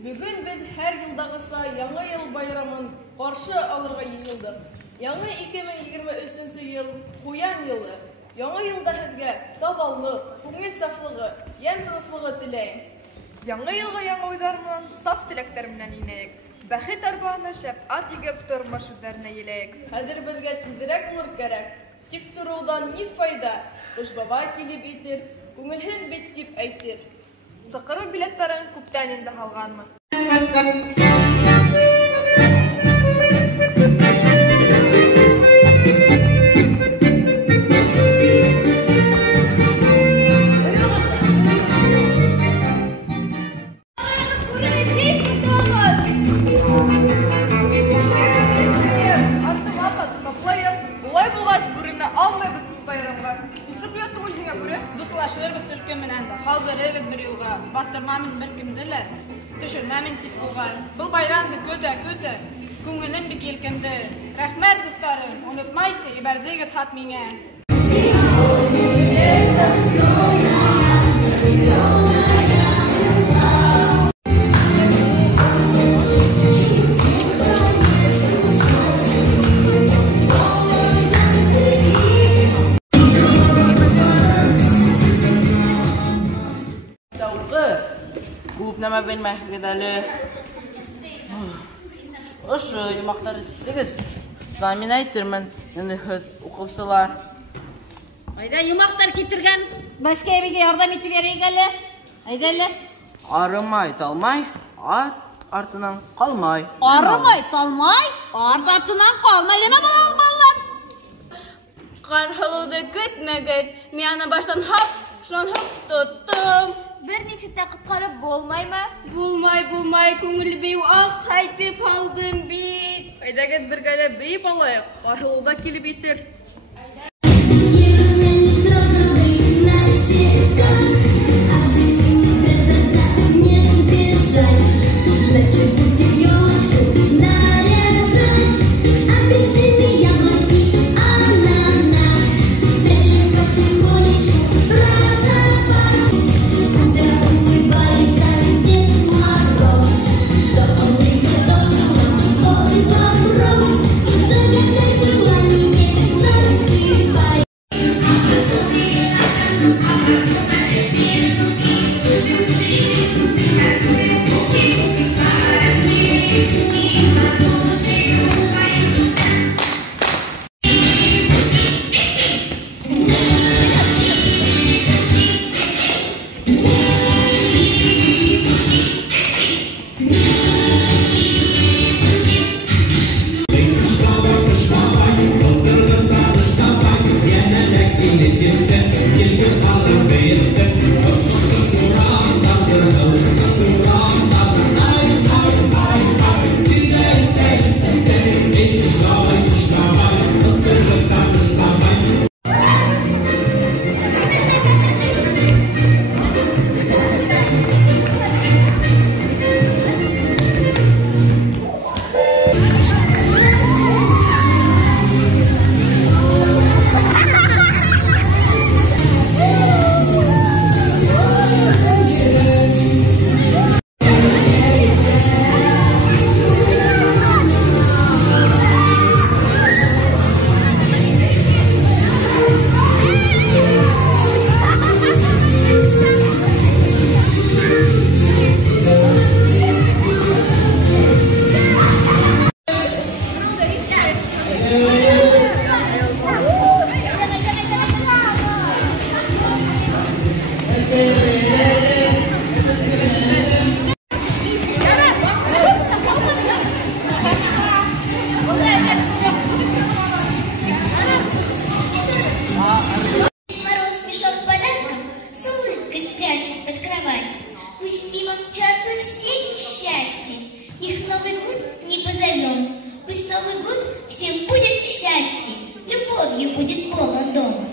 Bugün biz her yıldagısa Яңа yıl bayramın qarşı alırga yığıldık. Яңа 2023 yıl Куян yılı. Яңа yılda sizge тазалык, күңел сафлыгы, ян тынычлыгы теләйм. Яңа yılga яңа уйлармен, саф теләктәр белән инәйек. Бәхет арбагына шәп ат егеп тормыш үзләренә еләйек. Хәзер безгә тизрәк булыр кирәк. Тик торудан ни файда? Кыш баба килеп итер, күңелһез бит дип әйтер. Сыкыру билетларын күптән инде алганмын. Dostlaşırız Türkiye menende. Halberimiz bir yılga. Bastırmamın bir kimdiler. Düşürmemın tip olgan. Bu bayramda kötü. Күңелем бик елкенде. Рәхмәт дусларым. Онытмайсы, ибәрзегез хат миңа. Nama bilmeh gidelim. Şu yumakları sizsiniz. Zamin aytırman. Yani okuvsalar. Ayda yumaklar getirgen. Başka bir yardım eti vereyim hele. Ayda hele. Arımay talmay. At artından kalmay. Arımay talmay. Art artından kalmay. Leme bağlanmalar. Karhalıda gitme. Miyana baştan hop. Şuan hop tuttum. Bir nesi qutqarib bo'lmaymi? Bulmay, ko'ngil beyu haytib aldım bit. Aydaget birgalab beyip alayıq. Qarhılıda kelib etir. Пусть Новый год всем будет счастье, любовью будет полон дом.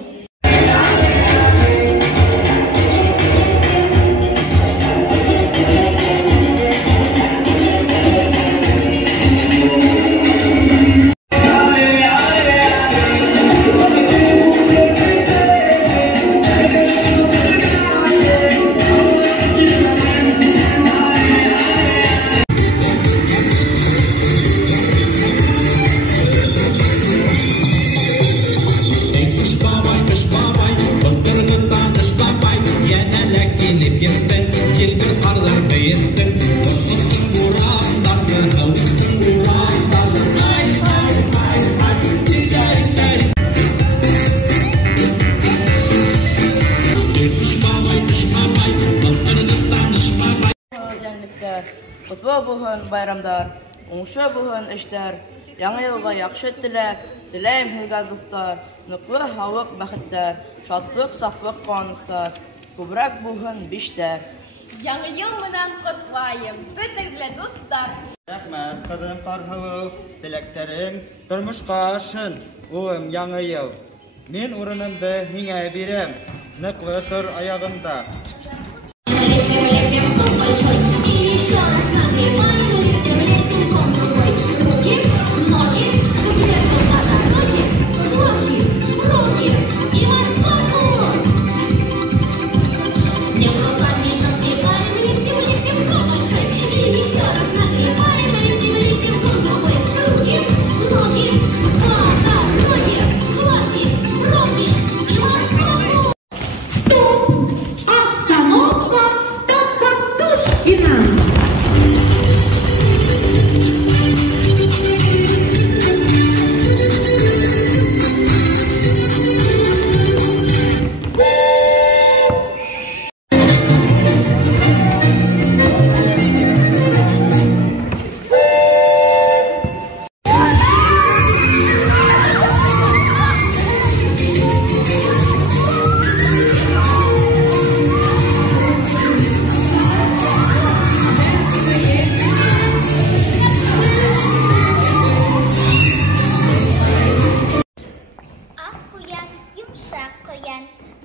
Kutlu buhun bayramlar, oңшы buhun işler, яңа елга яхшы теләк, теләйм сезгә дуслар, ныклы халык бәхеттәр, шатлык, сафлык куанышлар, күбрәк buhun биштәр. Яңа ел менән котлайым, бөтенле дуслар. Рәхмәт, кызым Тарһылу, теләктәрең тормышка ашын, улым яңа ел. Мин урынымды һиңә бирәм, ныклы тор аягында.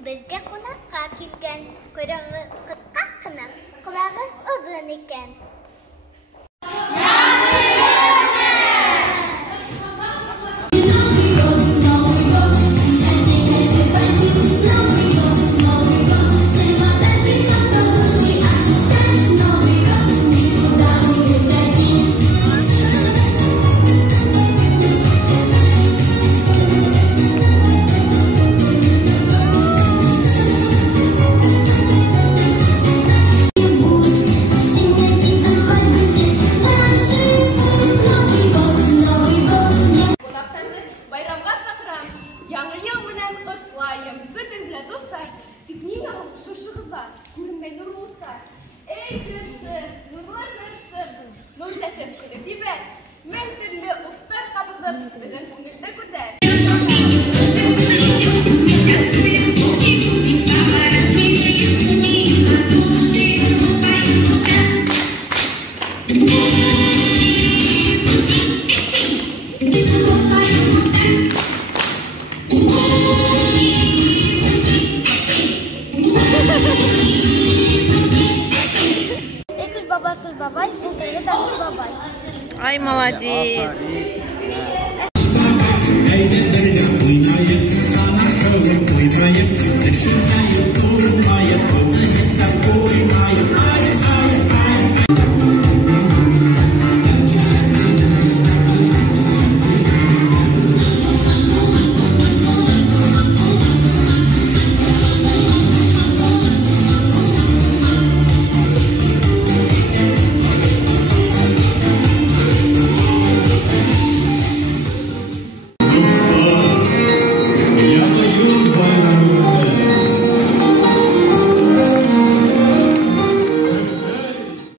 Безгә кунакка килгән, койрыгы кыска кына, колагы озын икән. Ай, молодец! Haydi bir yan oynayıp, sana şöyle oynayıp, düşünmeyin.